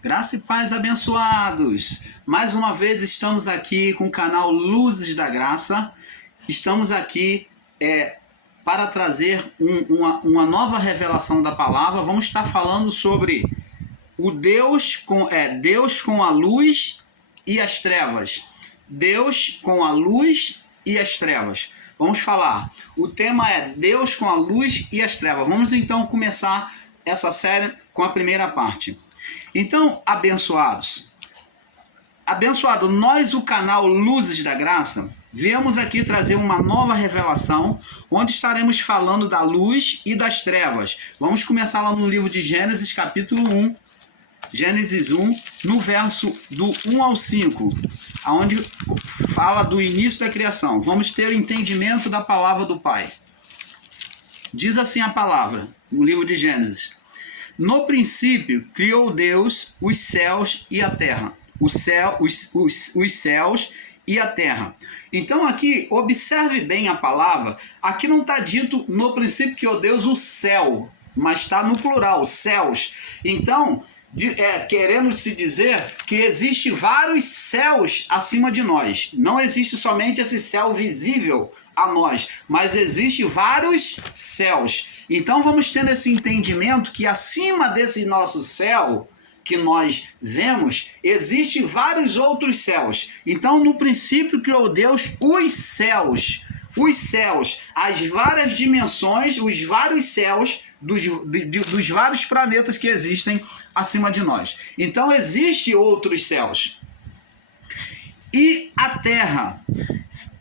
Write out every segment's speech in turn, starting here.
Graça e paz, abençoados! Mais uma vez estamos aqui com o canal Luzes da Graça. Estamos aqui para trazer uma nova revelação da palavra. Vamos estar falando sobre o Deus com a luz e as trevas. Deus com a luz e as trevas. Vamos falar. O tema é Deus com a luz e as trevas. Vamos então começar essa série com a primeira parte. Então, abençoado, nós, o canal Luzes da Graça, viemos aqui trazer uma nova revelação, onde estaremos falando da luz e das trevas. Vamos começar lá no livro de Gênesis, capítulo 1, Gênesis 1, no verso do 1 ao 5, onde fala do início da criação. Vamos ter o entendimento da palavra do Pai. Diz assim a palavra, no livro de Gênesis: no princípio, criou Deus os céus e a terra. Os céus e a terra. Então aqui, observe bem a palavra. Aqui não está dito no princípio criou Deus o céu, mas está no plural, céus. Então, querendo se dizer que existe vários céus acima de nós. Não existe somente esse céu visível a nós, mas existe vários céus. Então vamos tendo esse entendimento que acima desse nosso céu que nós vemos, existe vários outros céus. Então no princípio criou Deus os céus, as várias dimensões, os vários céus dos vários planetas que existem acima de nós. Então existem outros céus. E a terra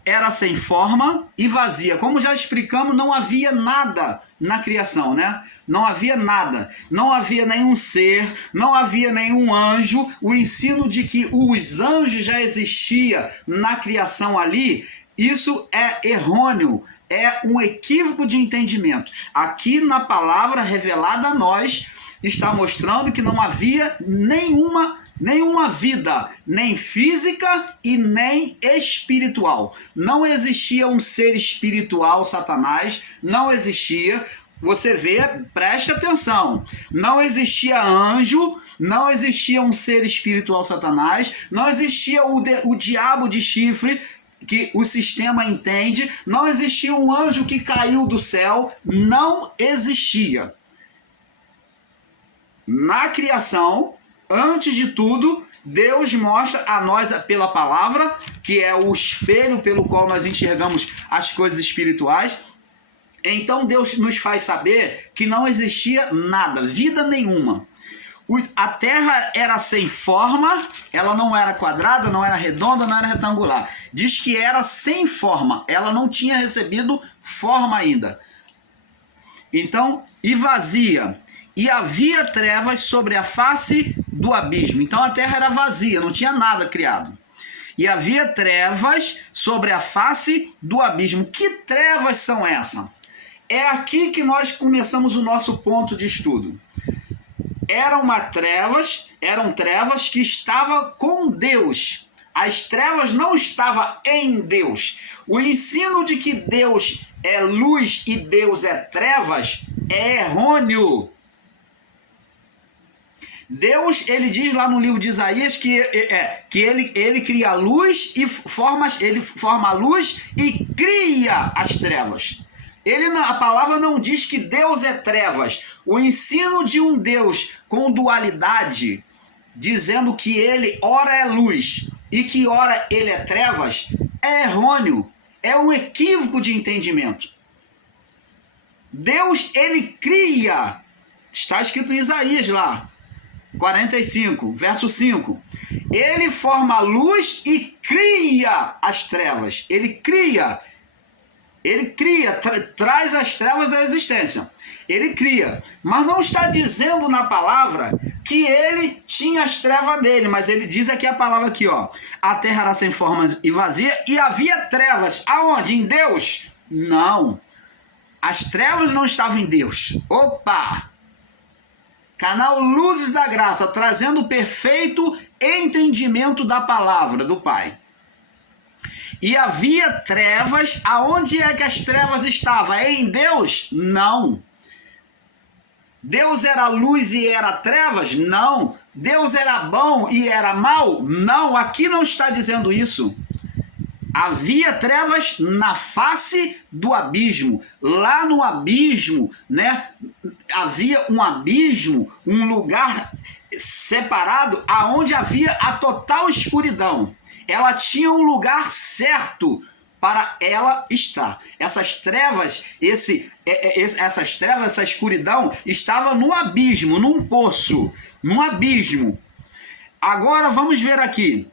era sem forma e vazia. Como já explicamos, não havia nada na criação, né? Não havia nada. Não havia nenhum ser, não havia nenhum anjo. O ensino de que os anjos já existiam na criação ali, isso é errôneo. É um equívoco de entendimento. Aqui na palavra revelada a nós, está mostrando que não havia nenhuma vida, nem física e nem espiritual. Não existia um ser espiritual, Satanás, não existia. Você vê, preste atenção, não existia anjo, não existia um ser espiritual, Satanás, não existia o diabo de chifre, que o sistema entende, não existia um anjo que caiu do céu, não existia. Na criação, antes de tudo, Deus mostra a nós pela palavra, que é o espelho pelo qual nós enxergamos as coisas espirituais. Então Deus nos faz saber que não existia nada, vida nenhuma. A terra era sem forma, ela não era quadrada, não era redonda, não era retangular. Diz que era sem forma, ela não tinha recebido forma ainda. Então, e vazia. E havia trevas sobre a face do abismo. Então a terra era vazia, não tinha nada criado. E havia trevas sobre a face do abismo. Que trevas são essas? É aqui que nós começamos o nosso ponto de estudo. Eram trevas que estavam com Deus. As trevas não estavam em Deus. O ensino de que Deus é luz e Deus é trevas é errôneo. Deus, ele diz lá no livro de Isaías que ele cria a luz e ele forma a luz e cria as trevas. A palavra não diz que Deus é trevas. O ensino de um Deus com dualidade, dizendo que ele ora é luz e que ora ele é trevas, é errôneo. É um equívoco de entendimento. Deus, ele cria. Está escrito em Isaías lá, 45, verso 5. Ele forma a luz e cria as trevas. Ele cria, traz as trevas da existência. Ele cria, mas não está dizendo na palavra que ele tinha as trevas nele, mas ele diz aqui a palavra aqui, ó. A terra era sem forma e vazia e havia trevas. Aonde? Em Deus? Não. As trevas não estavam em Deus. Opa! Canal Luzes da Graça, trazendo o perfeito entendimento da palavra do Pai. E havia trevas. Aonde é que as trevas estavam? Em Deus? Não. Deus era luz e era trevas? Não. Deus era bom e era mal? Não, aqui não está dizendo isso. Havia trevas na face do abismo. Lá no abismo, né? Havia um abismo, um lugar separado aonde havia a total escuridão. Ela tinha um lugar certo para ela estar. Essas trevas, essa escuridão estava no abismo, num poço, num abismo. Agora vamos ver aqui.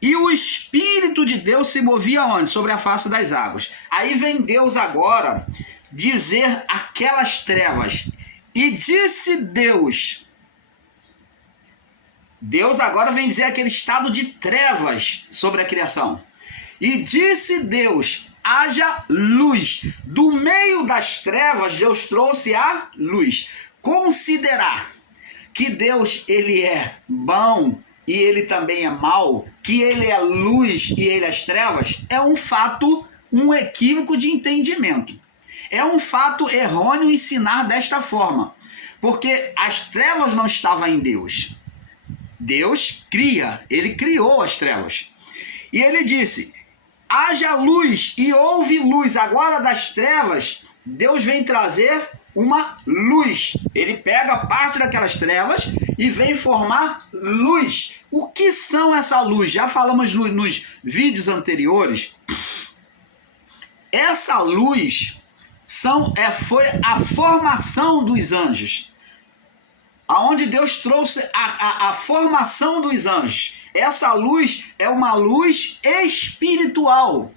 E o Espírito de Deus se movia onde? Sobre a face das águas. Aí vem Deus agora dizer aquelas trevas. E disse Deus. Deus agora vem dizer aquele estado de trevas sobre a criação. E disse Deus, haja luz. Do meio das trevas, Deus trouxe a luz. Considerar que Deus, ele é bom e ele também é mau, que ele é luz e ele é as trevas, é um fato, um equívoco de entendimento. É um fato errôneo ensinar desta forma, porque as trevas não estavam em Deus. Deus cria, ele criou as trevas. E ele disse, haja luz e houve luz. Agora das trevas, Deus vem trazer uma luz. Ele pega parte daquelas trevas e vem formar luz. O que são essa luz? Já falamos nos vídeos anteriores. Essa luz foi a formação dos anjos. Aonde Deus trouxe a formação dos anjos. Essa luz é uma luz espiritual.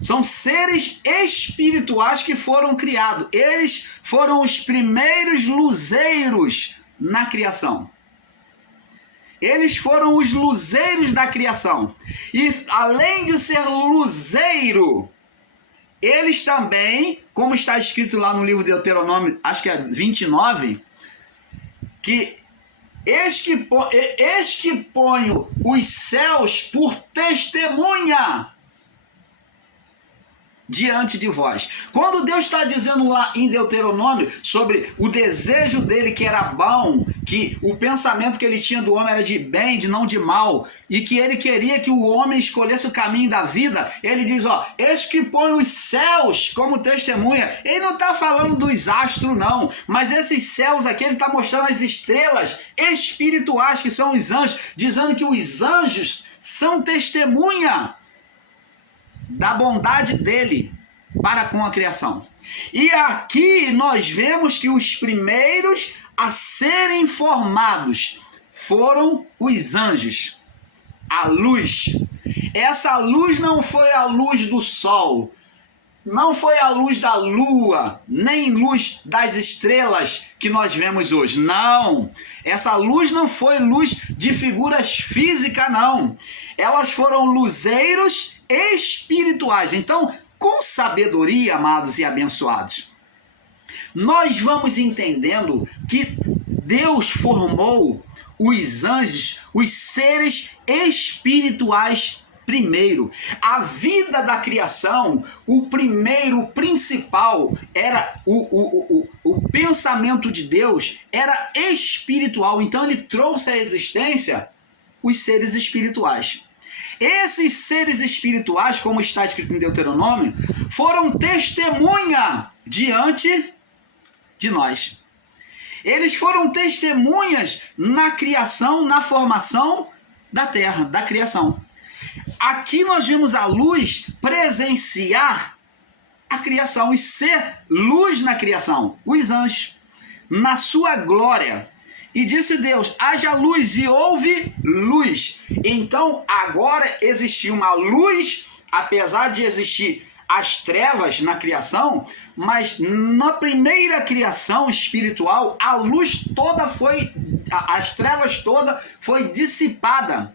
São seres espirituais que foram criados. Eles foram os primeiros luzeiros na criação. Eles foram os luzeiros da criação. E além de ser luzeiro, eles também, como está escrito lá no livro de Deuteronômio, acho que é 29, que eis que ponho os céus por testemunha diante de vós. Quando Deus está dizendo lá em Deuteronômio sobre o desejo dele que era bom, que o pensamento que ele tinha do homem era de bem, de não de mal, e que ele queria que o homem escolhesse o caminho da vida, ele diz, eis que põe os céus como testemunha. Ele não está falando dos astros não, mas esses céus aqui ele está mostrando as estrelas espirituais que são os anjos, dizendo que os anjos são testemunha da bondade dele para com a criação. E aqui nós vemos que os primeiros a serem formados foram os anjos. A luz. Essa luz não foi a luz do sol, não foi a luz da lua, nem luz das estrelas que nós vemos hoje. Não. Essa luz não foi luz de figuras físicas, não. Elas foram luzeiros espirituais. Então, com sabedoria, amados e abençoados, nós vamos entendendo que Deus formou os anjos, os seres espirituais primeiro. A vida da criação, o principal, era o pensamento de Deus era espiritual. Então ele trouxe à existência os seres espirituais. Esses seres espirituais, como está escrito em Deuteronômio, foram testemunha diante de nós. Eles foram testemunhas na criação, na formação da terra, da criação. Aqui nós vimos a luz presenciar a criação e ser luz na criação, os anjos, na sua glória. E disse Deus, haja luz, e houve luz. Então agora existia uma luz, apesar de existir as trevas na criação, mas na primeira criação espiritual, a luz toda foi, as trevas toda foi dissipada.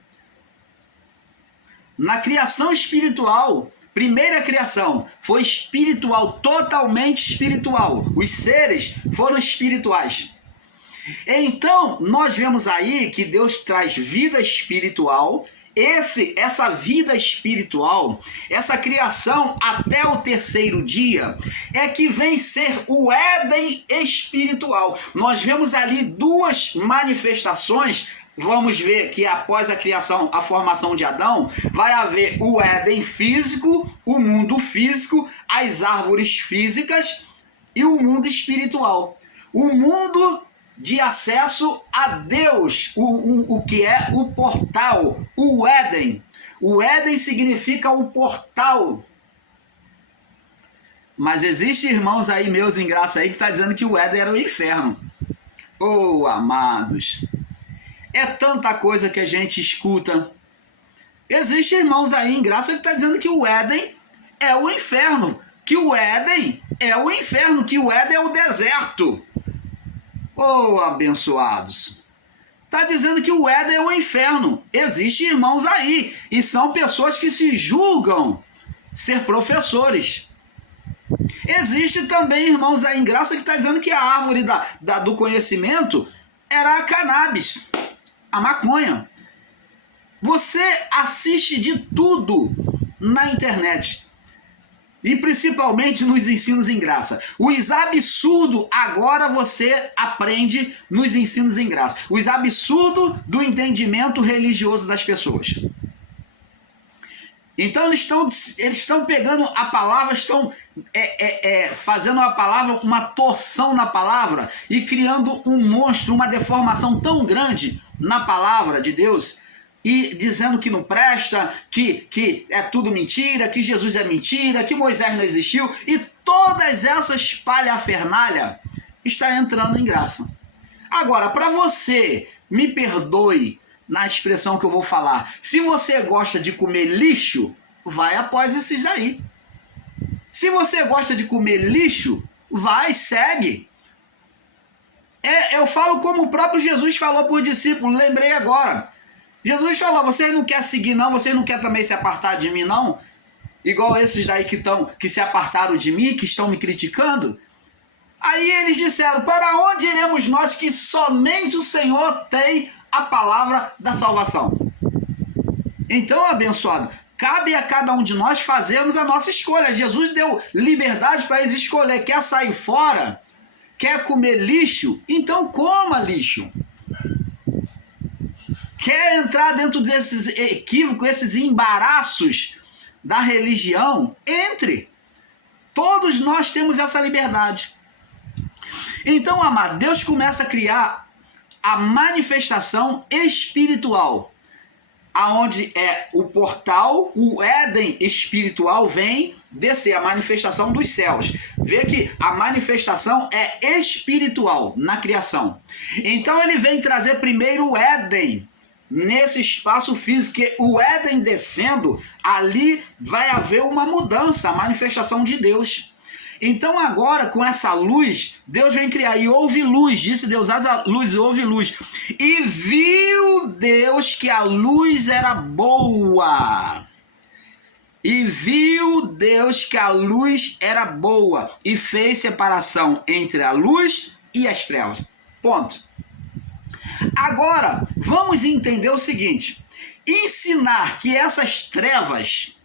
Na criação espiritual, primeira criação, foi espiritual, totalmente espiritual. Os seres foram espirituais. Então, nós vemos aí que Deus traz vida espiritual essa vida espiritual, essa criação até o terceiro dia, é que vem ser o Éden espiritual. Nós vemos ali duas manifestações. Vamos ver que após a criação, a formação de Adão, vai haver o Éden físico, o mundo físico, as árvores físicas e o mundo espiritual. O mundo de acesso a Deus, o que é o portal, o Éden. O Éden significa o portal. Mas existe irmãos aí, meus em graça aí, que está dizendo que o Éden era o inferno. Oh, amados, é tanta coisa que a gente escuta. Existe irmãos aí em graça que está dizendo que o Éden é o inferno, que o Éden é o inferno, que o Éden é o deserto. Oh, abençoados, está dizendo que o Éden é o inferno. Existem irmãos aí, e são pessoas que se julgam ser professores. Existe também irmãos aí em graça que está dizendo que a árvore do conhecimento era a cannabis, a maconha. Você assiste de tudo na internet. E principalmente nos ensinos em graça. Os absurdos agora você aprende nos ensinos em graça. Os absurdos do entendimento religioso das pessoas. Então eles estão pegando a palavra, estão fazendo a palavra, uma torção na palavra e criando um monstro, uma deformação tão grande na palavra de Deus, e dizendo que não presta, que é tudo mentira, que Jesus é mentira, que Moisés não existiu, e todas essas palhafernalha está entrando em graça. Agora, para você, me perdoe na expressão que eu vou falar, se você gosta de comer lixo, vai após esses daí. Se você gosta de comer lixo, vai, segue. Eu falo como o próprio Jesus falou para os discípulos, lembrei agora. Jesus falou, vocês não querem seguir não, vocês não querem também se apartar de mim não? Igual esses daí que se apartaram de mim, que estão me criticando. Aí eles disseram, para onde iremos nós que somente o Senhor tem a palavra da salvação? Então, abençoado, cabe a cada um de nós fazermos a nossa escolha. Jesus deu liberdade para eles escolher, quer sair fora, quer comer lixo, então coma lixo. Quer entrar dentro desses equívocos, esses embaraços da religião? Entre. Todos nós temos essa liberdade. Então, amado, Deus começa a criar a manifestação espiritual, aonde é o portal, o Éden espiritual vem descer, a manifestação dos céus. Vê que a manifestação é espiritual na criação. Então ele vem trazer primeiro o Éden, nesse espaço físico, que o Éden descendo, ali vai haver uma mudança, a manifestação de Deus. Então agora, com essa luz, Deus vem criar, e houve luz, disse Deus, haja luz, e houve luz. E viu Deus que a luz era boa. E viu Deus que a luz era boa, e fez separação entre a luz e as trevas. Ponto. Agora, vamos entender o seguinte, ensinar que essas trevas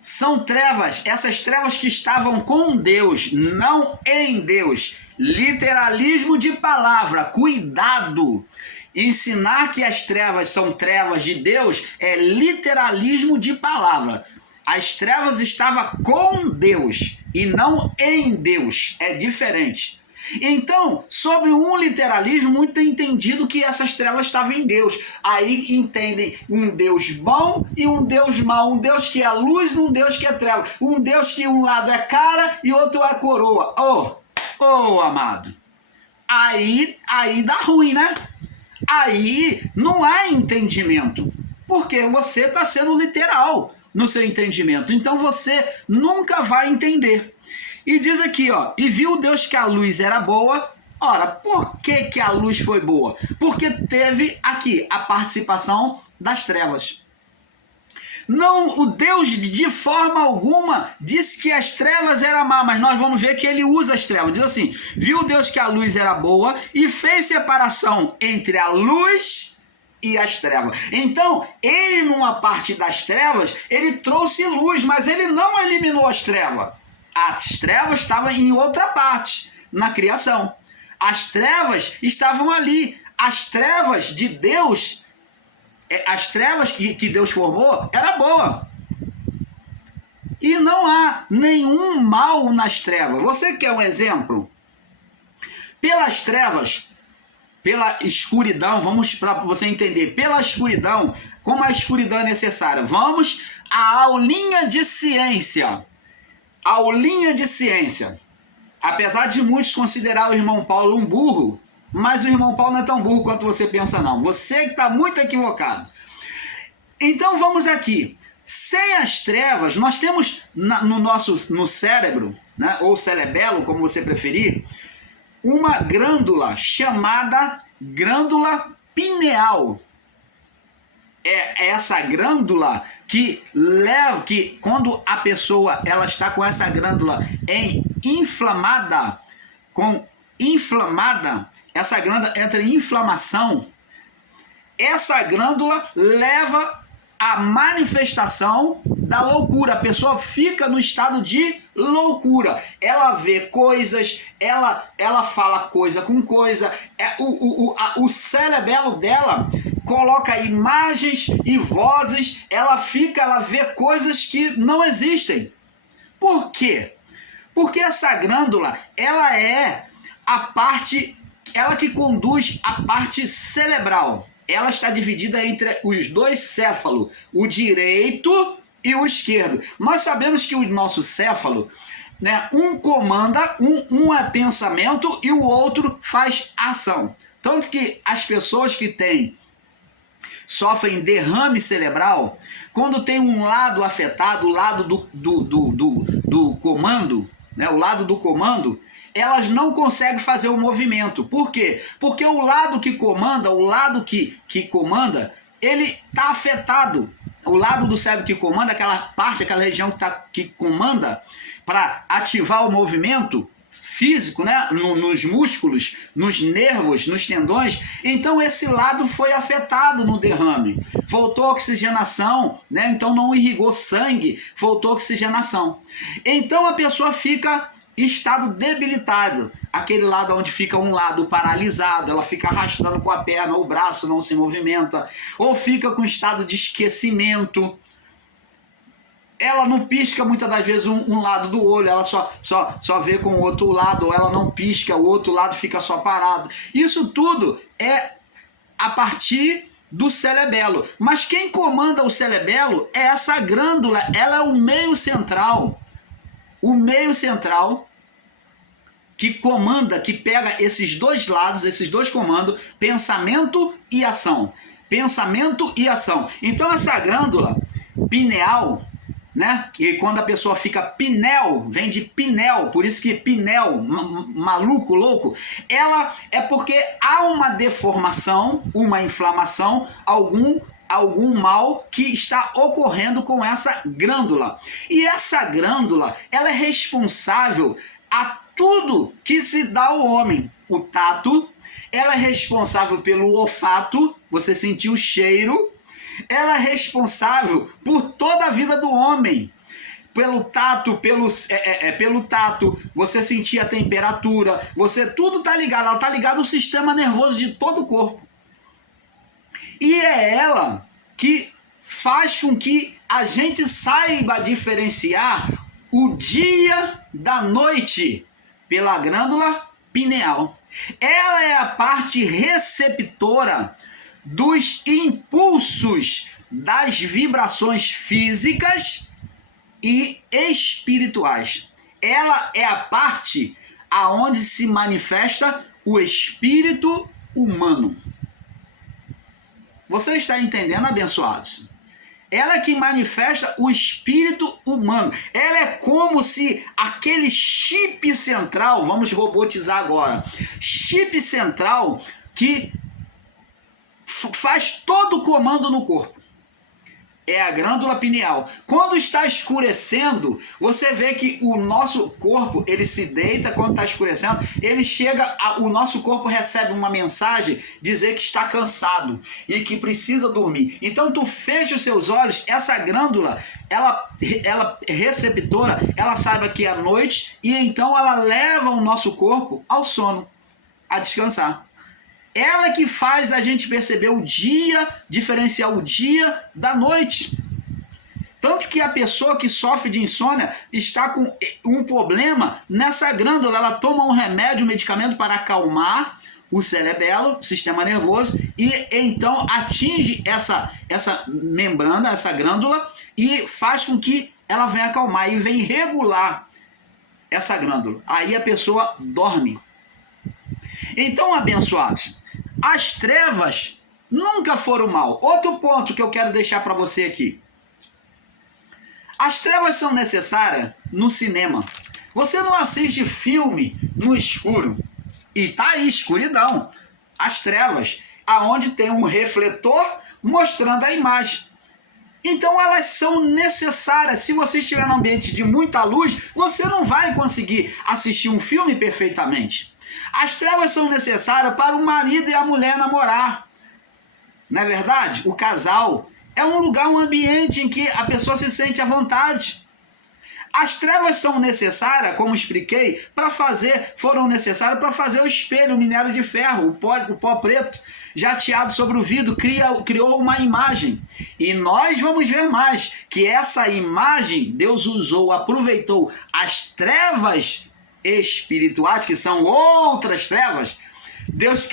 são trevas, essas trevas que estavam com Deus, não em Deus. Literalismo de palavra, cuidado. Ensinar que as trevas são trevas de Deus é literalismo de palavra. As trevas estavam com Deus e não em Deus, é diferente. Então, sobre um literalismo, muito é entendido que essas trevas estavam em Deus. Aí entendem um Deus bom e um Deus mau, um Deus que é luz e um Deus que é treva, um Deus que um lado é cara e outro é coroa. Oh, amado, aí dá ruim, né? Aí não há entendimento, porque você está sendo literal no seu entendimento, então você nunca vai entender. E diz aqui, ó, e viu Deus que a luz era boa. Ora, por que a luz foi boa? Porque teve aqui a participação das trevas. Não, o Deus de forma alguma disse que as trevas eram má, mas nós vamos ver que ele usa as trevas. Diz assim, viu Deus que a luz era boa e fez separação entre a luz e as trevas. Então, ele numa parte das trevas, ele trouxe luz, mas ele não eliminou as trevas. As trevas estavam em outra parte, na criação. As trevas estavam ali. As trevas de Deus, as trevas que Deus formou, era boa. E não há nenhum mal nas trevas. Você quer um exemplo? Pelas trevas, pela escuridão, vamos para você entender, pela escuridão, como a escuridão é necessária. Vamos à aulinha de ciência. Aulinha de ciência. Apesar de muitos considerar o irmão Paulo um burro, mas o irmão Paulo não é tão burro quanto você pensa, não. Você que está muito equivocado. Então vamos aqui. Sem as trevas, nós temos no cérebro, né, ou cerebelo, como você preferir, uma glândula chamada glândula pineal. É essa glândula que leva, que quando a pessoa ela está com essa glândula inflamada, essa glândula entra em inflamação, essa glândula leva a manifestação da loucura. A pessoa fica no estado de loucura. Ela vê coisas, ela fala coisa com coisa. O cerebelo dela coloca imagens e vozes. Ela vê coisas que não existem. Por quê? Porque essa glândula, ela é a parte, ela que conduz a parte cerebral. Ela está dividida entre os dois céfalos, o direito e o esquerdo. Nós sabemos que o nosso céfalo, né, um comanda, um é pensamento e o outro faz ação. Tanto que as pessoas que sofrem derrame cerebral, quando tem um lado afetado, o lado do comando, né, o lado do comando, elas não conseguem fazer o movimento. Por quê? Porque o lado que comanda, ele está afetado. O lado do cérebro que comanda, aquela parte, aquela região que comanda para ativar o movimento físico, né? Nos músculos, nos nervos, nos tendões. Então esse lado foi afetado no derrame. Faltou oxigenação, né? Então não irrigou sangue, faltou oxigenação. Então a pessoa fica em estado debilitado, aquele lado onde fica um lado paralisado, ela fica arrastando com a perna, o braço não se movimenta, ou fica com estado de esquecimento. Ela não pisca muitas das vezes um lado do olho, ela só vê com o outro lado, ou ela não pisca, o outro lado fica só parado. Isso tudo é a partir do cerebelo. Mas quem comanda o cerebelo é essa glândula, ela é o meio central. O meio central que comanda, que pega esses dois lados, esses dois comandos, pensamento e ação. Pensamento e ação. Então essa glândula pineal, né? E quando a pessoa fica pinel, vem de pinel, por isso que pinel, maluco, louco, ela é porque há uma deformação, uma inflamação, algum mal que está ocorrendo com essa glândula. E essa glândula, ela é responsável a tudo que se dá ao homem. O tato, ela é responsável pelo olfato, você sentir o cheiro, ela é responsável por toda a vida do homem. Pelo tato, pelo tato, você sentir a temperatura, tudo está ligado, ela está ligada ao sistema nervoso de todo o corpo. E é ela que faz com que a gente saiba diferenciar o dia da noite pela glândula pineal. Ela é a parte receptora dos impulsos, das vibrações físicas e espirituais. Ela é a parte aonde se manifesta o espírito humano. Você está entendendo, abençoados? Ela é que manifesta o espírito humano. Ela é como se aquele chip central, vamos robotizar agora, chip central que faz todo o comando no corpo. é a glândula pineal. Quando está escurecendo, você vê que o nosso corpo, ele se deita quando está escurecendo, ele chega, o nosso corpo recebe uma mensagem dizer que está cansado e que precisa dormir. Então tu fecha os seus olhos, essa glândula, ela receptora, ela sabe que é noite e então ela leva o nosso corpo ao sono, a descansar. Ela que faz a gente perceber o dia, diferenciar o dia da noite. Tanto que a pessoa que sofre de insônia está com um problema nessa glândula. Ela toma um remédio, um medicamento para acalmar o cerebelo, o sistema nervoso, e então atinge essa membrana, essa glândula, e faz com que ela venha acalmar e venha regular essa glândula. Aí a pessoa dorme. Então, abençoados, as trevas nunca foram mal. Outro ponto que eu quero deixar para você aqui. As trevas são necessárias no cinema. Você não assiste filme no escuro. E tá aí, escuridão. As trevas, aonde tem um refletor mostrando a imagem. Então elas são necessárias. Se você estiver num ambiente de muita luz, você não vai conseguir assistir um filme perfeitamente. As trevas são necessárias para o marido e a mulher namorar. Não é verdade? O casal é um lugar, um ambiente em que a pessoa se sente à vontade. As trevas são necessárias, como expliquei, foram necessárias para fazer o espelho, o minério de ferro, o pó preto, jateado sobre o vidro, criou uma imagem. E nós vamos ver mais, que essa imagem, Deus aproveitou as trevas espirituais, que são outras trevas. Deus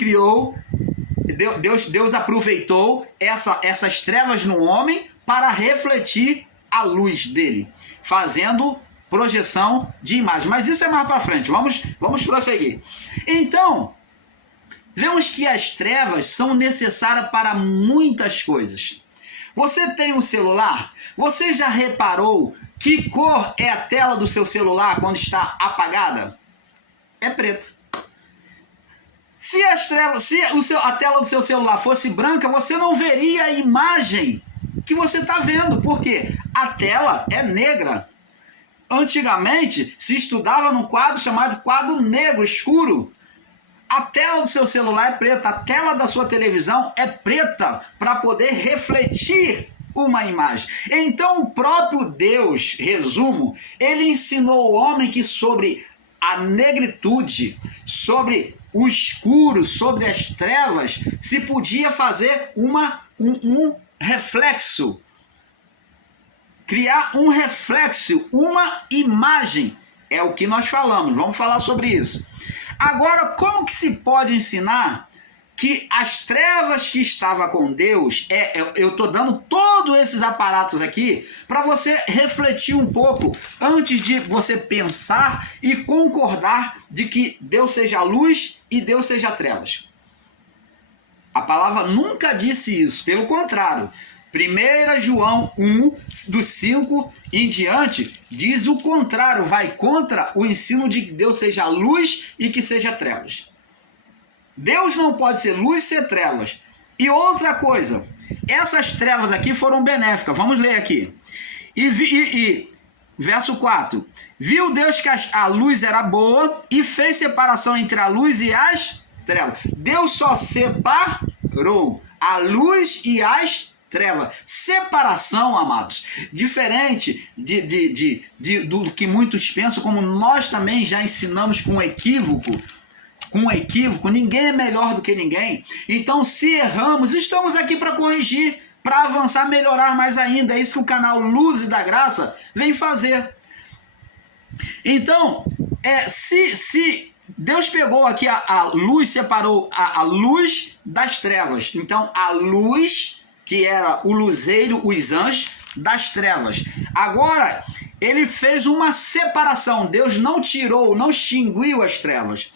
aproveitou essas trevas no homem para refletir a luz dele, fazendo projeção de imagem. Mas isso é mais para frente, vamos prosseguir. Então, vemos que as trevas são necessárias para muitas coisas. Você tem um celular? Você já reparou que cor é a tela do seu celular quando está apagada? É preta. Se a tela do seu celular fosse branca, você não veria a imagem que você está vendo. Por quê? A tela é negra. Antigamente se estudava num quadro chamado quadro negro, escuro. A tela do seu celular é preta, a tela da sua televisão é preta para poder refletir uma imagem. Então o próprio Deus, resumo, ele ensinou o homem que sobre a negritude, sobre o escuro, sobre as trevas, se podia fazer um reflexo, criar um reflexo, uma imagem. É o que nós falamos, vamos falar sobre isso. Agora, como que se pode ensinar que as trevas que estavam com Deus, eu estou dando todos esses aparatos aqui para você refletir um pouco antes de você pensar e concordar de que Deus seja luz e Deus seja trevas. A palavra nunca disse isso, pelo contrário. 1 João 1, dos 5 em diante, diz o contrário, vai contra o ensino de que Deus seja luz e que seja trevas. Deus não pode ser luz e ser trevas. E outra coisa, essas trevas aqui foram benéficas. Vamos ler aqui. Verso 4. Viu Deus que a luz era boa e fez separação entre a luz e as trevas. Deus só separou a luz e as trevas. Separação, amados, diferente do que muitos pensam, como nós também já ensinamos com equívoco, ninguém é melhor do que ninguém. Então, se erramos, estamos aqui para corrigir, para avançar, melhorar mais ainda. É isso que o canal Luz da Graça vem fazer. Então, se Deus pegou aqui a luz, separou a luz das trevas. Então, a luz, que era o luzeiro, os anjos, das trevas. Agora, ele fez uma separação. Deus não tirou, não extinguiu as trevas.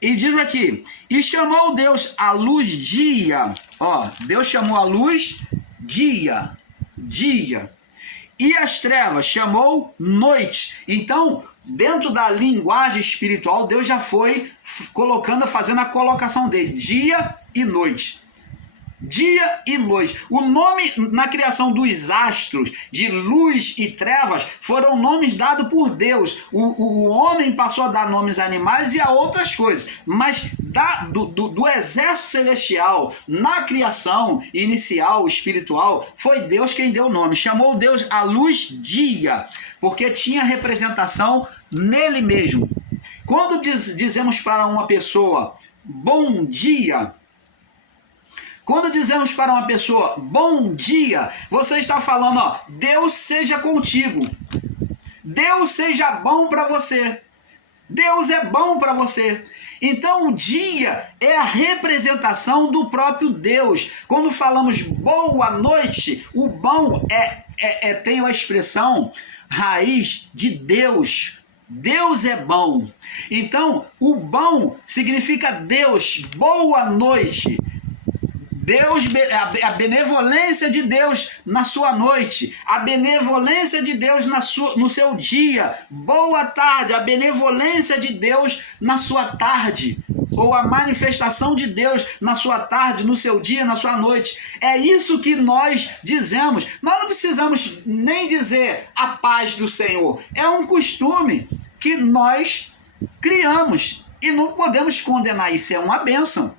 E diz aqui, e chamou Deus a luz dia. Ó, Deus chamou a luz dia. E as trevas chamou noite. Então, dentro da linguagem espiritual, Deus já foi fazendo a colocação dele, dia e noite. dia e noite. O nome na criação dos astros, de luz e trevas, foram nomes dados por Deus. O homem passou a dar nomes a animais e a outras coisas, mas do exército celestial, na criação inicial, espiritual, foi Deus quem deu o nome. Chamou Deus a luz dia, porque tinha representação nele mesmo. Quando dizemos para uma pessoa, bom dia, quando dizemos para uma pessoa, bom dia, você está falando, ó, Deus seja contigo. Deus seja bom para você. Deus é bom para você. Então o dia é a representação do próprio Deus. Quando falamos boa noite, o bom tem a expressão raiz de Deus. Deus é bom. Então o bom significa Deus, boa noite. Deus, a benevolência de Deus na sua noite, a benevolência de Deus no seu dia, boa tarde, a benevolência de Deus na sua tarde, ou a manifestação de Deus na sua tarde, no seu dia, na sua noite. É isso que nós dizemos. Nós não precisamos nem dizer a paz do Senhor. É um costume que nós criamos e não podemos condenar. Isso é uma bênção.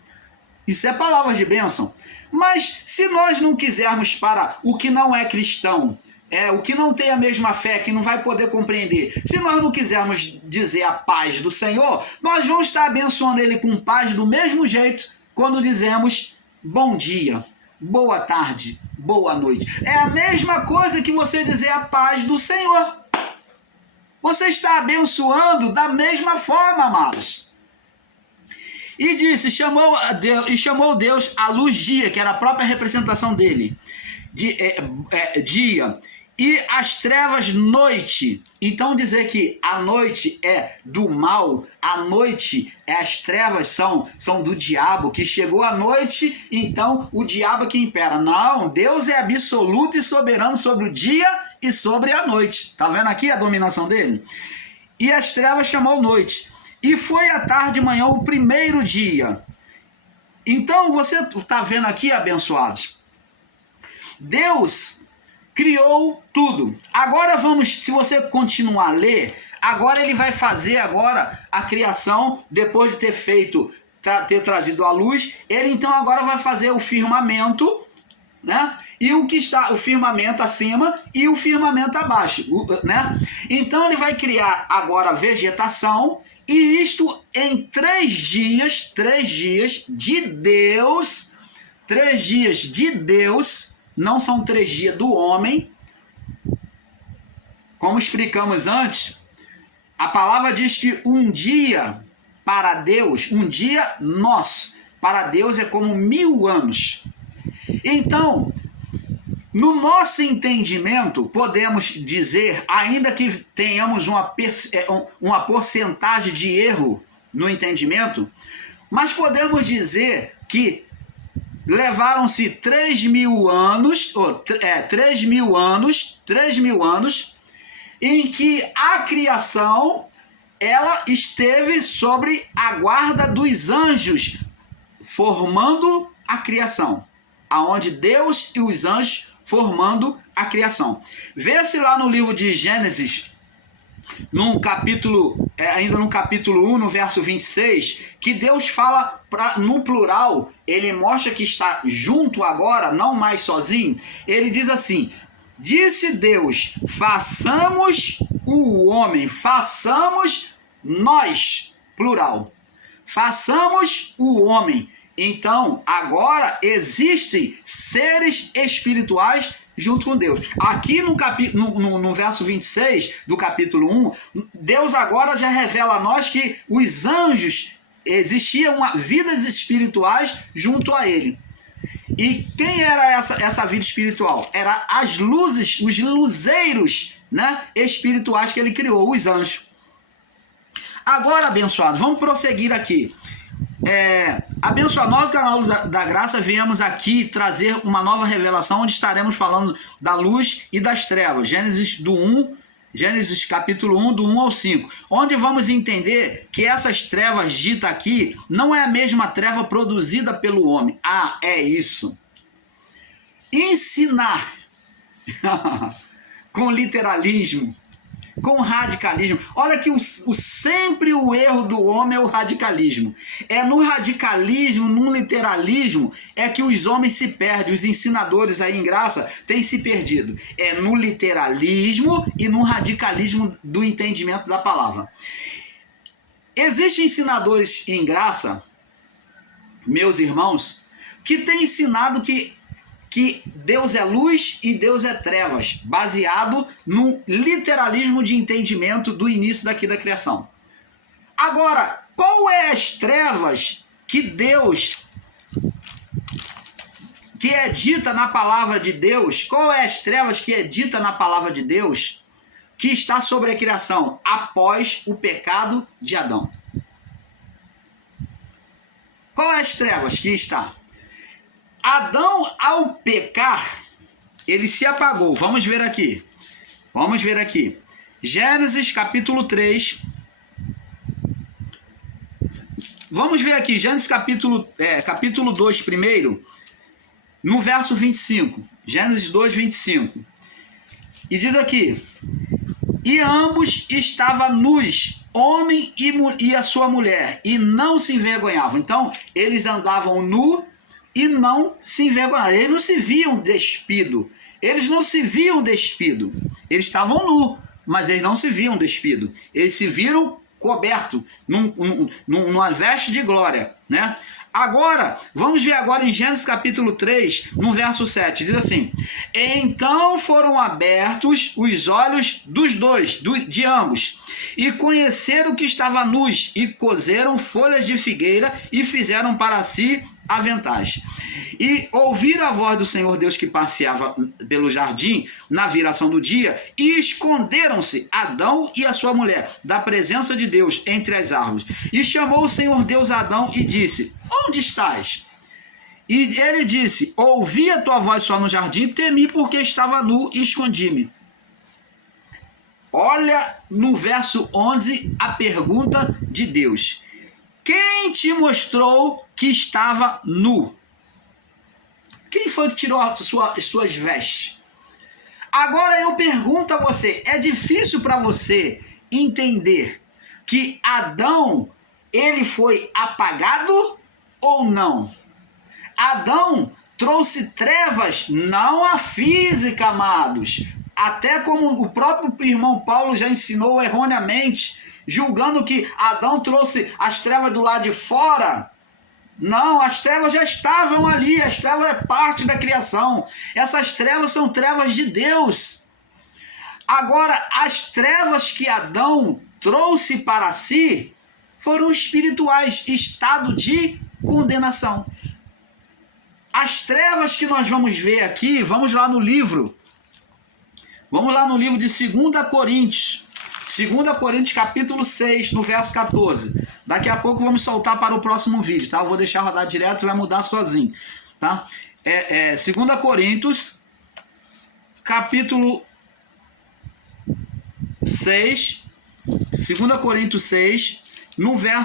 Isso é palavra de bênção. Mas se nós não quisermos para o que não é cristão, o que não tem a mesma fé, que não vai poder compreender, se nós não quisermos dizer a paz do Senhor, nós vamos estar abençoando ele com paz do mesmo jeito quando dizemos bom dia, boa tarde, boa noite. É a mesma coisa que você dizer a paz do Senhor. Você está abençoando da mesma forma, amados. E disse, chamou Deus a luz dia, que era a própria representação dele, dia, e as trevas noite. Então dizer que a noite é do mal, a noite, as trevas são do diabo, que chegou a noite, então o diabo é que impera. Não, Deus é absoluto e soberano sobre o dia e sobre a noite. Tá vendo aqui a dominação dele? E as trevas chamou noite. E foi à tarde e manhã o primeiro dia. Então você está vendo aqui, abençoados, Deus criou tudo. Agora vamos, se você continuar a ler, agora ele vai fazer agora a criação, depois de ter trazido a luz, ele então agora vai fazer o firmamento, né? E o que está, o firmamento acima e o firmamento abaixo, né? Então ele vai criar agora a vegetação. E isto em 3 dias de Deus, 3 dias de Deus, não são 3 dias do homem. Como explicamos antes, a palavra diz que um dia para Deus, um dia nosso, para Deus é como 1000 anos. Então, no nosso entendimento, podemos dizer, ainda que tenhamos uma porcentagem de erro no entendimento, mas podemos dizer que levaram-se 3.000 anos, 3.000 anos, em que a criação ela esteve sobre a guarda dos anjos, formando a criação, aonde Deus e os anjos formando a criação. Vê-se lá no livro de Gênesis, ainda no capítulo 1, no verso 26, que Deus fala no plural, ele mostra que está junto agora, não mais sozinho. Ele diz assim, disse Deus, façamos o homem, façamos nós, plural, façamos o homem. Então, agora existem seres espirituais junto com Deus. Aqui no verso 26 do capítulo 1, Deus agora já revela a nós que os anjos existiam vidas espirituais junto a ele. E quem era essa vida espiritual? Era as luzes, os luzeiros, né, espirituais que ele criou, os anjos. Agora, abençoados, vamos prosseguir aqui. Abençoa nós, canal da Graça, viemos aqui trazer uma nova revelação onde estaremos falando da luz e das trevas. Gênesis capítulo 1, do 1 ao 5, onde vamos entender que essas trevas ditas aqui não é a mesma treva produzida pelo homem. É isso. ensinar com literalismo, com radicalismo. Olha que sempre o erro do homem é o radicalismo. É no radicalismo, no literalismo, é que os homens se perdem. Os ensinadores aí em graça têm se perdido. É no literalismo e no radicalismo do entendimento da palavra. Existem ensinadores em graça, meus irmãos, que têm ensinado que Deus é luz e Deus é trevas, baseado no literalismo de entendimento do início daqui da criação. Agora, qual é as trevas que Deus, que é dita na palavra de Deus, qual é as trevas que é dita na palavra de Deus, que está sobre a criação após o pecado de Adão? Qual é as trevas que está? Adão, ao pecar, ele se apagou. Vamos ver aqui. Gênesis capítulo 3. Vamos ver aqui, Gênesis capítulo 2 primeiro, no verso 25. Gênesis 2, 25. E diz aqui: e ambos estavam nus, homem e a sua mulher, e não se envergonhavam. Então, eles andavam nu e não se envergonhavam. Eles não se viam despido. Eles estavam nu, mas eles não se viam despido. Eles se viram coberto numa veste de glória, né? Agora, vamos ver agora em Gênesis capítulo 3, no verso 7, diz assim: então foram abertos os olhos dos dois, de ambos, e conheceram que estava nus, e coseram folhas de figueira, e fizeram para si aventais. E ouviram a voz do Senhor Deus que passeava pelo jardim na viração do dia, e esconderam-se Adão e a sua mulher da presença de Deus entre as árvores. E chamou o Senhor Deus a Adão e disse: onde estás? E ele disse: ouvi a tua voz só no jardim, temi porque estava nu e escondi-me. Olha no verso 11 a pergunta de Deus: quem te mostrou que estava nu? Quem foi que tirou as suas vestes? Agora eu pergunto a você, é difícil para você entender que Adão, ele foi apagado ou não? Adão trouxe trevas, não a física, amados. Até como o próprio irmão Paulo já ensinou erroneamente, julgando que Adão trouxe as trevas do lado de fora. Não, as trevas já estavam ali, as trevas é parte da criação. Essas trevas são trevas de Deus. Agora, as trevas que Adão trouxe para si foram espirituais, estado de condenação. As trevas que nós vamos ver aqui, vamos lá no livro de 2 Coríntios. 2 Coríntios capítulo 6, no verso 14. Daqui a pouco vamos soltar para o próximo vídeo, tá? Eu vou deixar rodar direto e vai mudar sozinho, tá? 2 Coríntios capítulo 6, 2 Coríntios 6, no verso